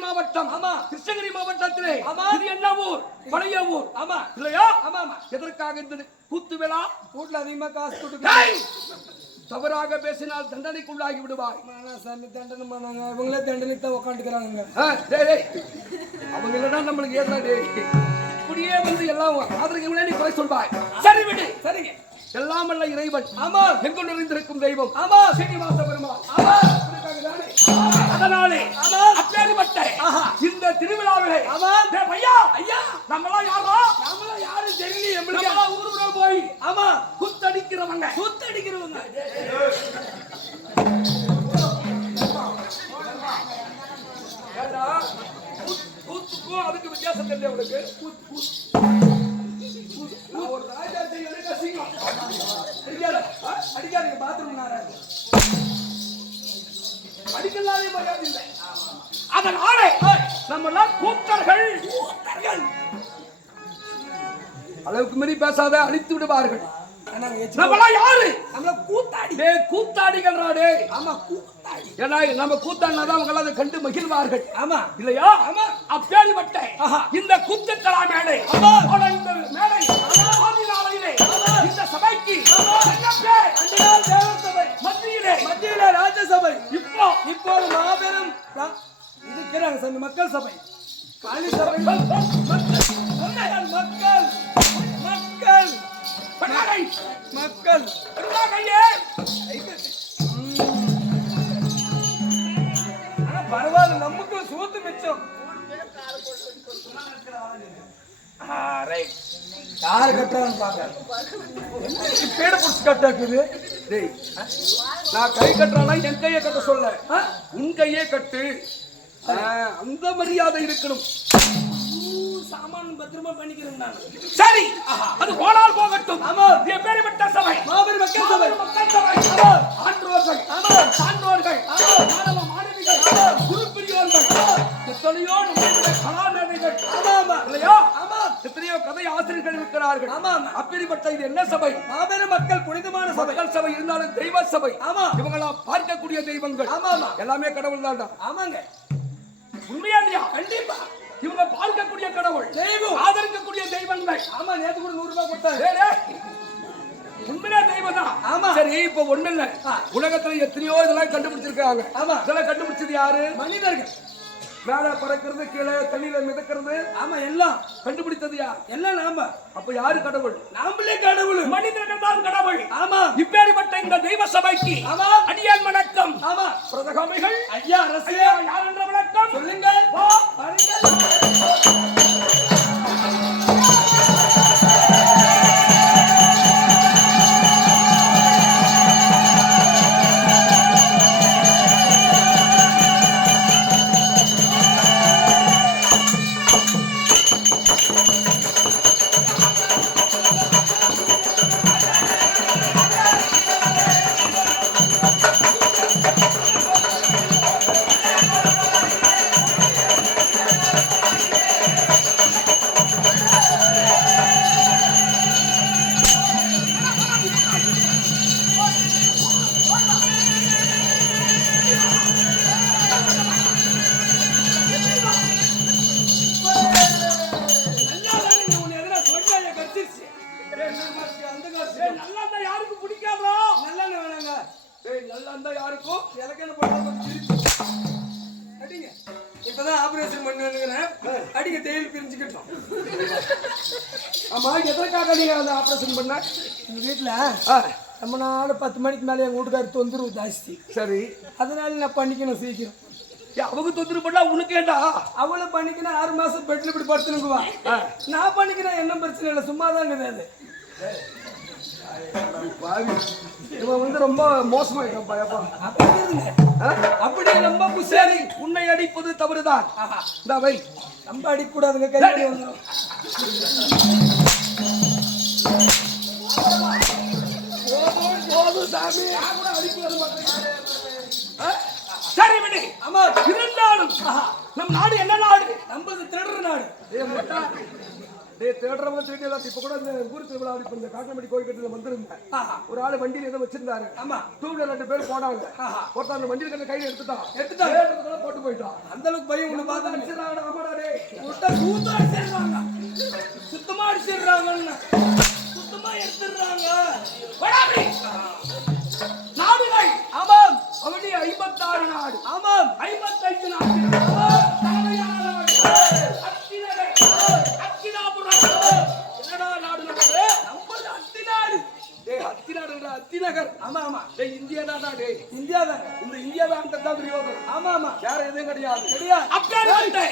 மாவட்டம். ஆமாம். கிருஷ்ணகிரி மாவட்டத்திலே. ஆமாம். இது என்ன ஊர்? பழைய ஊர். ஆமா. இல்லையா? ஆமா ஆமா. எதற்காக இந்த கூத்து விழா? வீட்டுல அதிகமா காசு! கொடுக்க தவறாக பேசினால் தண்டனைக்குள்ளாகி விடுவாய். மானா சாமி தண்டனை பண்ணாங்க. இவங்களே தண்டனைக்கு தான் உட்காந்துக்கிறாங்க. அவங்க இல்லைன்னா நம்மளுக்கு டேய் இப்படியே வந்து எல்லாம் ஆதரவு நீ குறை சொல்வாய். சரி விடு. சரிங்க. எல்லாம் வல்ல இறைவன். ஆமா. எங்கு நிறைந்திருக்கும் தெய்வம். ஆமா. சீனிவாச பெருமாள். ஆமா? அதனாலே ஆமா. அப்பேற்பட்ட. இந்த திருவிழாவிலே ஆமா. பையா. ஐயா. நம்மளாம் யாரோ? நம்மளாம் யாரும் தெரியல நம்மளாம் ஊர் ஊரா போய் ஆமா. குத்தடிக்கிறவங்க. சுத்த அடிக்கிறவங்க ஏண்டா, கூத்- கூத்துக்கும் அதுக்கு வித்தியாசம் தெரியல உனக்கு. ஒரு ராஜா செய்ய எனக்கு அசிங்கம். அடிக்காத ஆ, அடிக்காதீங்க பாத்ரூம் நாராது அடிக்கல்லாதே மரியாதை இல்லை அதனாலே நம்மெல்லாம் கூத்தர்கள் கூத்தர்கள் அளவுக்கு மீறி பேசாத அழித்து விடுவார்கள். யாரு? நம்மள கூத்தாடி. டே கூத்தாடிகள் டே ஆமா கூத்தாடி. ஏன்னா நம்ம அவங்க எல்லாம் அதை கண்டு மகிழ்வார்கள். ஆமா. இல்லையா? ஆமா. அப்பேடிப்பட்ட ஆஹா. இந்த குத்துக்கலா மேடை ஆமா. இந்த மேடை ஆதி நாளையிலே ஆமா. இந்த சபைக்கு ஆமா. என்ன பேர்? அன்றையால் தேவர் சபை மத்தியிலே. மத்தியில ராஜ்யசபை. இப்போ. இப்போது மாபெரும் ரா- இருக்கிறாங்க சாமி மக்கள் சபை. காலி சபை. மக்கள். மக்கள். மக்கள். பரவாயில்ல நமக்கு சூத்து மிச்சம். யாரு கட்டுறான்னு பாக்க பேட புடிச்சு கட்டாக்குது? டேய் நான் கை கட்டுறானா? என் கையை கட்ட சொல்ல. உன் கையே கட்டு. அந்த மரியாதை இருக்கணும். சாமான் பத்திரமா பண்ணிக்கிறேன் நான் சரி அது போனால் போகட்டும். ஆமா. எப்பேற்பட்ட சபை. மாபெரும் மக்கள் சபை. மக்கள் சபை. ஆமா. ஆன்றோர்கள் ஆமா. சான்றோர்கள். ஆமா. மாணவ மாணவிகள். குருப்பிரியோர்கள். எத்தனையோ நம்முடைய கலாநேதைகள் ஆமா ஆமா. இல்லையா? ஆமா. எத்தனையோ கதை ஆசிரியர்கள் இருக்கிறார்கள். ஆமா, ஆமா. அப்பேற்பட்ட இது என்ன சபை? மாபெரும் மக்கள் புனிதமான சபை. மக்கள் சபை இருந்தாலும் தெய்வ சபை. ஆமா. இவங்களாம் பார்க்கக்கூடிய தெய்வங்கள். ஆமா ஆமா. எல்லாமே கடவுள் தான்டா ஆமாங்க. உண்மையா இல்லையா? கண்டிப்பா. இவங்க பார்க்கக்கூடிய கடவுள். தெய்வம். ஆதரிக்கக்கூடிய தெய்வங்கள். ஆமா நேத்து கூட நூறு ரூபாய் கொடுத்தாரு. உண்மையா தெய்வம் தான் ஆமா. சரி இப்ப ஒண்ணு இல்ல. உலகத்துல எத்தனையோ இதெல்லாம் கண்டுபிடிச்சிருக்காங்க. ஆமா. இதெல்லாம் கண்டுபிடிச்சது யாரு? மனிதர்கள். மேல பறக்கிறது கீழே தண்ணியில மிதக்கிறது. ஆமா எல்லாம். கண்டுபிடித்தது யார்? எல்லாம் நாம. அப்ப யாரு கடவுள்? நாமளே கடவுள். மனிதர்கள் தான் கடவுள். ஆமா. இப்பேற்பட்ட இந்த தெய்வ சபைக்கு ஆமா. அடியான் வணக்கம். ஆமா. பிரதகமைகள் ஐயா அரசே. யார் நீங்க அந்த ஆபரேஷன் பண்ண? எங்க வீட்டுல ரொம்ப நாள் பத்து மணிக்கு மேலே எங்க வீட்டுக்காரர் தொந்தரவு ஜாஸ்தி. சரி. அதனால நான் பண்ணிக்கணும் சீக்கிரம். அவங்க தொந்தரவு பண்ணா உனக்கு ஏண்டா? அவளை பண்ணிக்கணும் ஆறு மாசம் பெட்ல இப்படி படுத்துனுக்குவா. நான் பண்ணிக்கிறேன் என்ன பிரச்சனை இல்லை சும்மா தான். இவன் வந்து ரொம்ப மோசமாயிட்டான் பயப்பா. அப்படியே ரொம்ப புஷாரி சரி உன்னை அடிப்பது தவறுதான். இந்த வை. ரொம்ப அடிக்கக்கூடாதுங்க கை வந்துடும்? சரி விடு ஆமா இருந்தாலும் நம் நாடு என்ன நாடு? நம்பது திருடுற நாடு. டேய் தேடுறவங்க எல்லாம் இப்ப கூட இந்த ஊர் திருவிழா இப்ப இந்த காக்கமடி கோயில் வந்திருந்தேன். ஒரு ஆளு வண்டியில ஏதோ வச்சிருந்தாரு. ஆமா. டூ வீலர் ரெண்டு பேர் போனாங்க. ஆஹா. ஒருத்தன் அந்த வண்டியில கையை எடுத்துட்டான். எடுத்துட்டான். போட்டு போயிட்டான். அந்த அளவுக்கு பையன் உன்னை பார்த்தா அடிச்சிடறாங்கடா, ஆமாடா கூத்தா அடிச்சிடுறாங்க. சுத்தமா அடிச்சிடுறாங்கன்னு. எடுத்துடுறாங்க. நாடுகள். ஆமாம். அவனுடைய ஐம்பத்தி ஆறு நாடு ஆமாம் ஐம்பத்தி ஐந்து அத்திநகர். ஆமா ஆமா. இந்தியா தான் இந்தியா தான் இந்த இந்தியா தான் தான் பிரயோகம் ஆமா ஆமா. வேற எதுவும் கிடையாது. கிடையாது. அப்படியே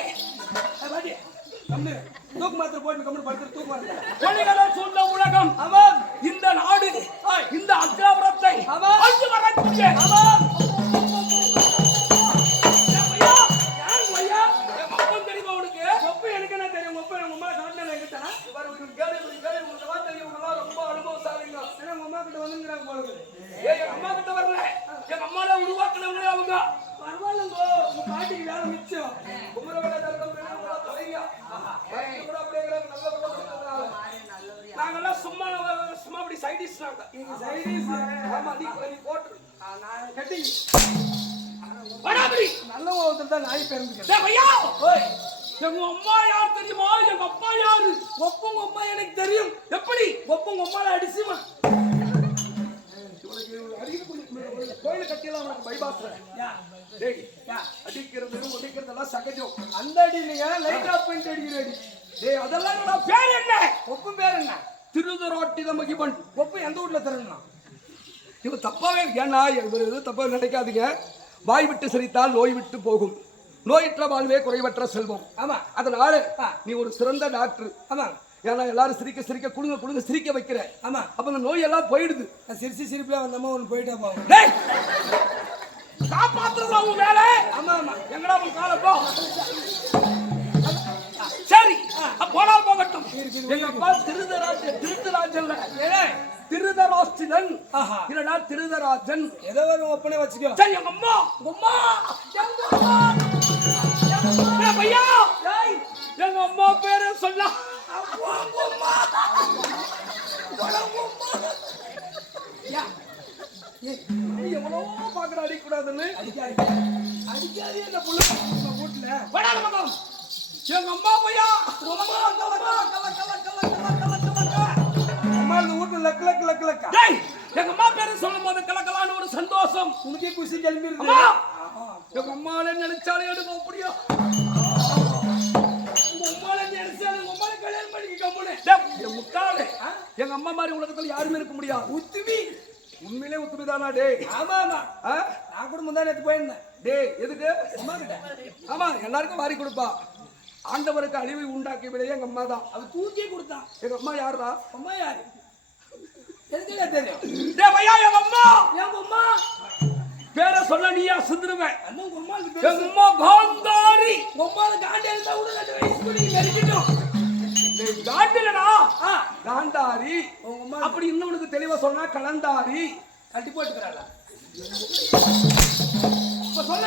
தூக்கு மாத்திர போயிட்டு கம்மி படுத்து தூக்கு மாத்திர. எங்க அம்மா கிட்ட வரல. எங்க அம்மால அவங்க. பரவாயில்லைங்கோ உங்க பாட்டிக்கு வேலை மிச்சம். குமரவேலை இருக்கிறதுனால. நாங்கெல்லாம் சும்மா சும்மா அப்படி சைடிஸ் நாங்க. நீங்க சைடிஸ் ஆமா நீ நீ போட்டு. நான் கட்டி. நல்ல ஒருத்தர் தான் நாய் பிறந்துக்கிறேன் டேய் ஐயா ஓய். எங்க அம்மா யார் தெரியுமா? எங்க அப்பா யாரு? ஒப்பங்க அம்மா எனக்கு தெரியும். எப்படி? ஒப்பங்க அம்மால அடிச்சுமா? கோயில் கட்டியெல்லாம் உனக்கு பைபாஸ் டேய் அடிக்கிறது உடைக்கிறதெல்லாம் சகஜம். அந்த அடி இல்லைங்க லைட் ஆஃப் பண்ணிட்டு அடிக்கிற அடி டேய் அதெல்லாம் பேர் என்ன? ஒப்பு பேர் என்ன? திருதரோட்டித மகிமன் ஒப்பு எந்த வீட்ல தரணும் இவன் தப்பாவே ஏன்னா இவர் எதுவும் தப்பா நினைக்காதீங்க. வாய் விட்டு சிரித்தால் நோய் விட்டு போகும். நோயற்ற வாழ்வே குறைவற்ற செல்வம். ஆமா. அதனால. நீ ஒரு சிறந்த டாக்டர். ஆமா. ஏன்னா எல்லாரும் சிரிக்க சிரிக்க குடுங்க குடுங்க சிரிக்க வைக்கிற ஆமா. அப்ப அந்த நோய் எல்லாம் போயிடுது சிரிச்சு சிரிப்புல வந்தம்மா ஒன்று போயிட்டா டேய்! காப்பாத்துறது உன் வேலை. ஆமா ஆமா. எங்கடா உன் காலை? போ. சரி. அப்ப போனா போகட்டும். எங்க அப்பா திருதராஜன் திருதராஜன்ல ஏலே. திருதராஷ்டிரன். ஆஹா. இல்லடா திருதராஜன். ஏதோ ஒரு ஒப்பனை வச்சுக்கோ. சரி எங்க அம்மா. அம்மா. எங்க அம்மா. பையா எங்க அம்மா பேரு சொன்னா. எவ்வளோ பாக்குற அடிக்கூடாதுன்னு அடிக்காதே இந்த புள்ள வீட்டுல வடாத மாட்டோம் எங்க அம்மா! பையா ரொம்ப கல கல கல கல கல கல அம்மா இந்த வீட்டுல லக்கு லக்கு லக்கு லக்கா டேய் பேரு சொல்லும் கலக்கலான்னு ஒரு சந்தோஷம் உனக்கே குசி கிளம்பி இருக்கு எங்க அம்மாலே நினைச்சாலே எடுக்கும் அப்படியோ என் முக்காலே எங்க அம்மா மாதிரி உலகத்துல யாருமே இருக்க முடியாது உத்துமி. உண்மையிலே உத்துமைதானா டேய்? ஆமா ஆமா ஆ? நான் கூட முந்தா நேத்து போயிருந்தேன். டேய் எதுக்கு? அம்மா கிட்ட. ஆமா எல்லாருக்கும் வாரி கொடுப்பா. ஆண்டவருக்கு அழிவை உண்டாக்கி விடையே எங்க அம்மா தான். அவ தூக்கி கொடுத்தான் எங்க அம்மா யாருடா? அம்மா யாரு? எதுக்குல தெரியும்? டேய் பையா எங்க அம்மா? என் அம்மா. பேரை சொல்ல நீயா சிந்துருவேன் எங்க அம்மா அம்மாவுக்கு காண்டி இருந்தா கூட ரெண்டு வயசு கூட காட்டிலடா காந்தாரி. அப்படி இன்னும் உனக்கு தெளிவா சொன்னா கலந்தாரி. கட்டி போட்டுக்கிறாளா? சொல்ல.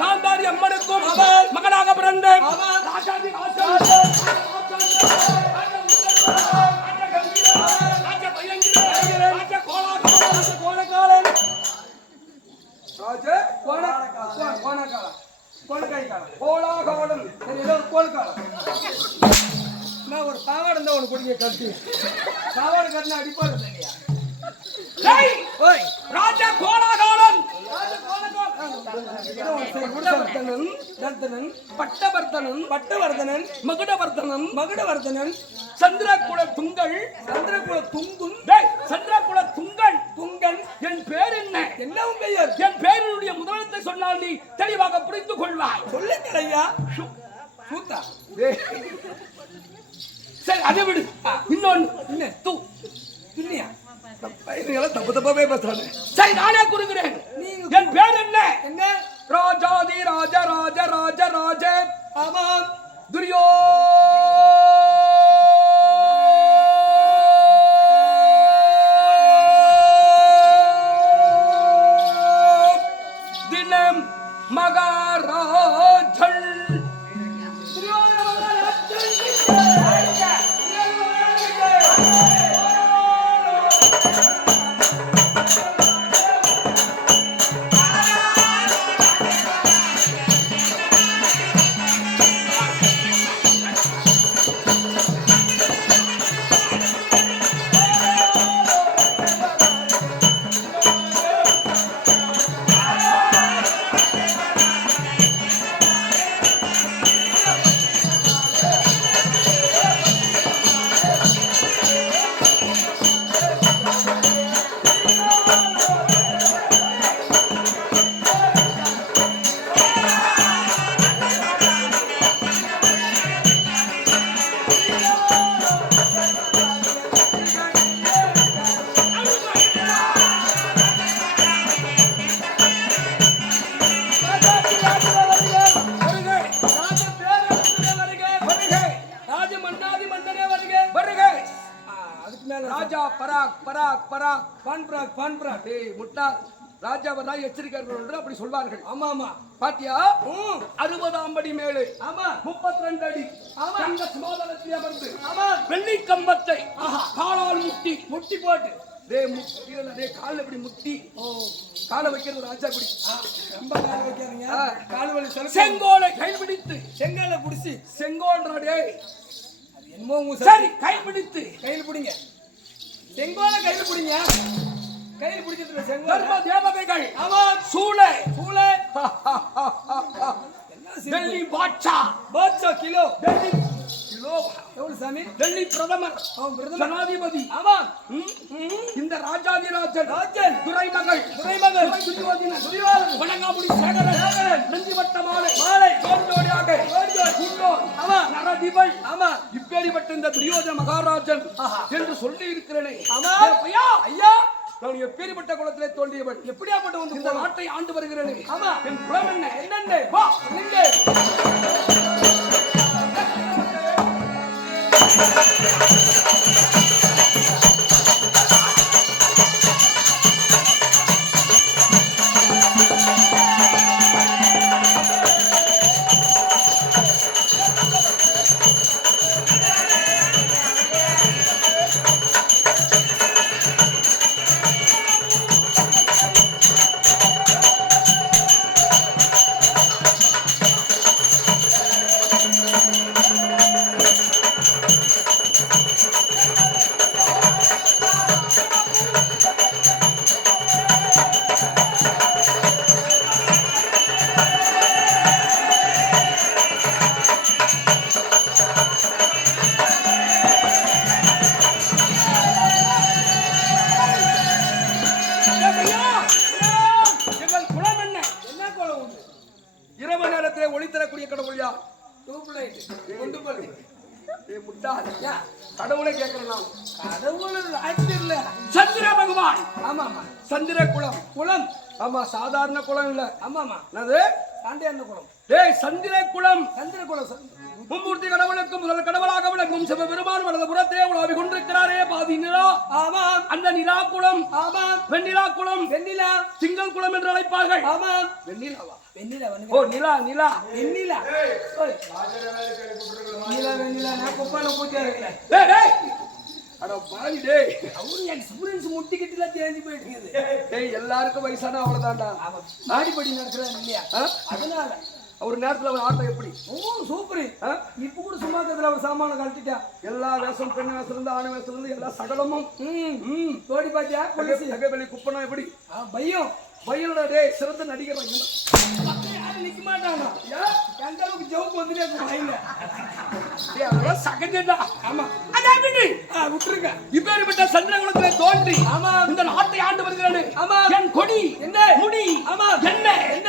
காந்தாரி அம்மனுக்கும் அவர் மகனாக பிறந்த அவர் கோலா கோலா கோணக்காலம் கோணக்காய் காலம் கோலாகாலம் சரி ஏதோ கோல்காலம் நான் ஒரு பாவாடை இருந்தா உனக்கு கொடுங்க கட்டி பாவாடை கட்டினா அடிப்பாடு இல்லையா? ராஜா கோலாகாலன். குடவர்த்தனன் தர்த்தனன் பட்டவர்த்தனன் பட்டவர்தனன் மகுடவர்த்தனன் மகுடவர்தனன் சந்திரகுல துங்கள் சந்திரகுல துங்குன் சந்திரகுல துங்கள். துங்கன் என் பேர் என்ன? என்னவும் பெயர். என் பேரினுடைய முதலத்தை சொன்னால் நீ தெளிவாக புரிந்து கொள்வாய். சொல்லுங்கள் ஐயா. சூத்தா. சரி அதை விடு. இன்னொன்னு. தூ. இல்லையா பையன்களை தப்பு தப்பாவே பேசுறாங்க சரி நானே கூறுகிறேன் நீங்க என் பேர் என்ன? என்ன? ராஜாதி ராஜ ராஜ ராஜ ராஜ ஆமாம் துரியோ பான்பராக் டேய் முட்டா ராஜா வந்தா எச்சரிக்கை இருக்கணும் என்று அப்படி சொல்வார்கள். ஆமா ஆமா. பாத்தியா? அறுபதாம் படி மேலே. ஆமா. முப்பத்தி ரெண்டு அடி. ஆமா. தங்க சிமாதனத்தில் அமர்ந்து. ஆமா. வெள்ளி கம்பத்தை காலால் முட்டி. முட்டி போட்டு. டே முட்டி டே கால்ல இப்படி முட்டி. காலை வைக்கிறது ராஜா ஆ, ரொம்ப கால் வைக்காதீங்க. கால் வலி சொல்ல செங்கோலை கைப்பிடித்து. செங்கல்ல புடிச்சு. செங்கோல்றா டேய். அது என்னமோ உங்க சரி. கைப்பிடித்து. கையில் பிடிங்க. செங்கோல கையில் பிடிங்க. கையில் பிடிச்சதுல செங்கோல. தேவதைகள். ஆமா சூளை. சூளை. டெல்லி பாட்சா பாட்சா கிலோ. டெல்லி கிலோ. எவ்வளவு சாமி? டெல்லி பிரதமர். அவன் ஜனாதிபதி. ம், இந்த ராஜாதிராஜன். ராஜன். துரைமகள் துறைமகன் துரை துரியோதனன் துரியோதனன் வணங்காமுடி சேகரன். நந்திவட்ட மாலை. மாலை. ஜோடி ஜோடியாக ஜோடி ஜோடி. உள்ளோர் ஆமா. நரதிபள் ஆமா இப்பேரிப்பட்ட இந்த துரியோதன மகாராஜன். என்று சொல்லி இருக்கிறேனே ஆமா. எப்பேரிப்பட்ட குலத்திலே தோன்றியவன் எப்படியாப்பட்ட வந்து இந்த நாட்டை ஆண்டு வருகிறேனே. ஆமா. என் குலம் என்ன? என்னன்னு? வா ஏய் முட்டாள் யா கடவுளை கேட்கிறேன் நான். கடவுள் ஆக்ட் இல்ல. சந்திர பகவான். குலம் குளம். ஆமா சாதாரண குலம் இல்ல. ஆமா ஆமா என்னது? சாண்டியான குளம். டேய் சந்திர குலம் சந்திர சந்திர- மும்மூர்த்தி கடவுளுக்கு முதல் கடவுளாக விளங்கும் சிவபெருமான் வலது புறத்தே உலாவி கொண்டிருக்கிறாரே பாதி நிலா. ஆமா. அந்த நிலா குலம் ஆமா. வெண்ணிலா குலம் வெண்ணிலா. திங்கள் குலம் என்று அழைப்பார்கள். ஆமா. வெண்ணிலாவா வெண்ணிலா ஓ நிலா நிலா. வெண்ணிலா. ஓய். வெண்ணிலா நான் குப்பான பூஜை இருக்கல. டேய் டேய் அட பாவி டேய். அவரு எக்ஸ்பீரியன்ஸ் முட்டிக்கிட்டுல தேஞ்சு டேய் எல்லாருக்கும் வயசான அவ்வளவுதான்டா அவன் மாடிப்படி நடக்கிறான் இல்லையா? அதனால ஒரு நேரத்துல ஒரு ஆட்டம் எப்படி? Oh super? இப்ப கூட சும்மா இருக்கிறதுல ஒரு சாமான கழட்டிட்டா. எல்லா வேஷம் பெண் வேஷம் இருந்து ஆண் இருந்து எல்லா சகலமும். ம் தோடி பாத்தியா கொலுசு தகவலி குப்பனா எப்படி? ஆ, பையம். பையனோட டேய் சிறந்த நடிகர் யாரும் நிக்க மாட்டாங்க. எந்த அளவுக்கு ஜவுக்கு வந்துட்டே இருக்கும் டேய், அதெல்லாம் சகஜம்டா. ஆமா. அதே பிடி. ஆ, விட்டுருங்க. இப்பேற்பட்ட சந்திரகுலத்திலே தோன்றி ஆமா. இந்த நாட்டை ஆண்டு வருகிறானே. ஆமா. என் கொடி என்ன? முடி ஆமா. என்ன? என்ன?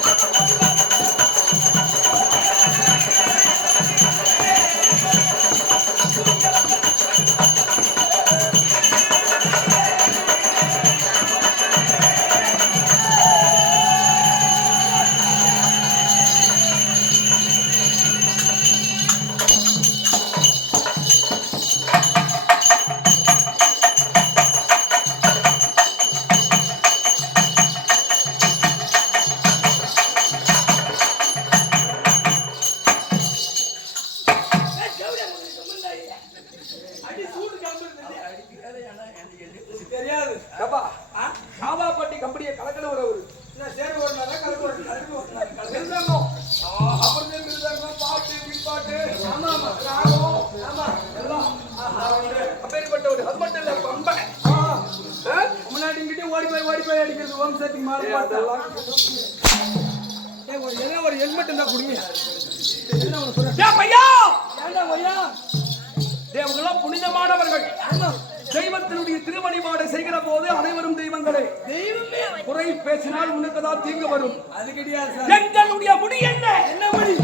குறை பேசினால் உனக்கு தான் தீங்கு வரும். அது கிடையாது சார். எங்களுடைய முடி என்ன? என்ன மணி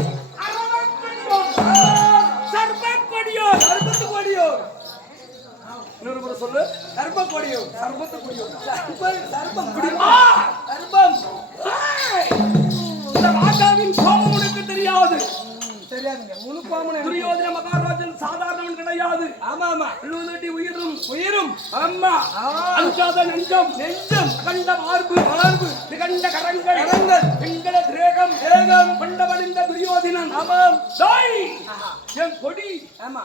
சர்வக்கொடியோ சர்பத்து கொடியோ இன்னொரு முறை சொல்லு. சர்ப கொடியோ சர்வத்து கொடியோ சர்ப சர்பம் ஆ! சர்பம்! இந்த ராஜாவின் கோபம் உனக்கு தெரியாது. தெரியாதுங்க. முழு பாமனை துரியோதன மகாராஜன் சாதாரணவன் கிடையாது. ஆமா ஆமா. எழுநூத்தி உயிரும். உயிரும். அம்மா. ஆ. அஞ்சாத நெஞ்சம். நெஞ்சம். அகண்ட மார்பு மார்பு நிகண்ட கரங்கள். கரங்கள். எங்கள திரேகம். ஏகம் துரியோதனன். ஆமாம் தாய். என் கொடி. ஆமா.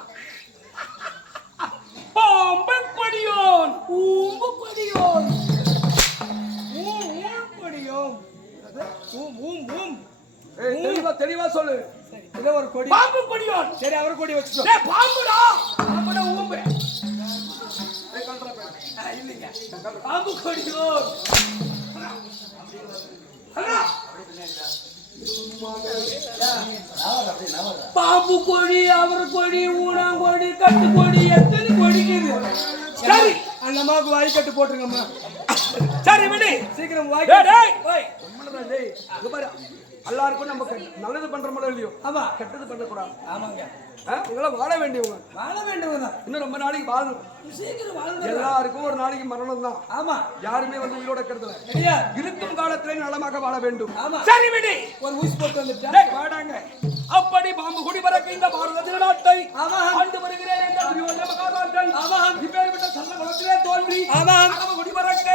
பாம்பு கொடியோன் பூம்பு கொடியோம் ஊம் ஊம் கொடியோம் அது ஊம் ஊம். தெளிவா தெளிவா சொல்லு. இதோ ஒரு கொடி. பாம்பு கொடியோன் சரி அவர் கொடி வச்சுட்டோம் டேய் பாம்புடா. பாம்புடா ஊம்பு. இல்லைங்க. பாம்பு அண்ணா பாம்பு கொடி அவர் கொடி ஊனாங்கொடி கட்டு கொடி எத்தனை கொடிக்குது சரி. அந்த அம்மாவுக்கு வாய் கட்டு போட்டுருங்கம்மா. சரி விடு. சீக்கிரம் வாய் டேய், டேய். பாரு. எல்லாருக்கும் நம்ம நல்லது பண்ற பண்றோமோ இல்லையோ? ஆமா கெட்டது பண்ணக்கூடாது. ஆமாங்க. இதெல்லாம் வாழ வேண்டியவங்க. வாழ வேண்டியவங்க இன்னும் ரொம்ப நாளைக்கு வாழணும். சீக்கிரம் வாழணும் எல்லாருக்கும் ஒரு நாளைக்கு மரணம் தான். ஆமா. யாருமே வந்து உயிரோட கருதல இருக்கும் காலத்திலே நலமாக வாழ வேண்டும். ஆமா. சரி விடு. ஒரு ஊசி போட்டு வந்துட்டேன் வாடாங்க. அப்படி பாம்பு குடி பறக்க இந்த பாரத நாட்டை ஆமா. ஆண்டு வருகிறேன் ஆமா. இப்பேற்பட்ட சந்த குலத்திலே தோன்றி ஆமா. குடி பறக்க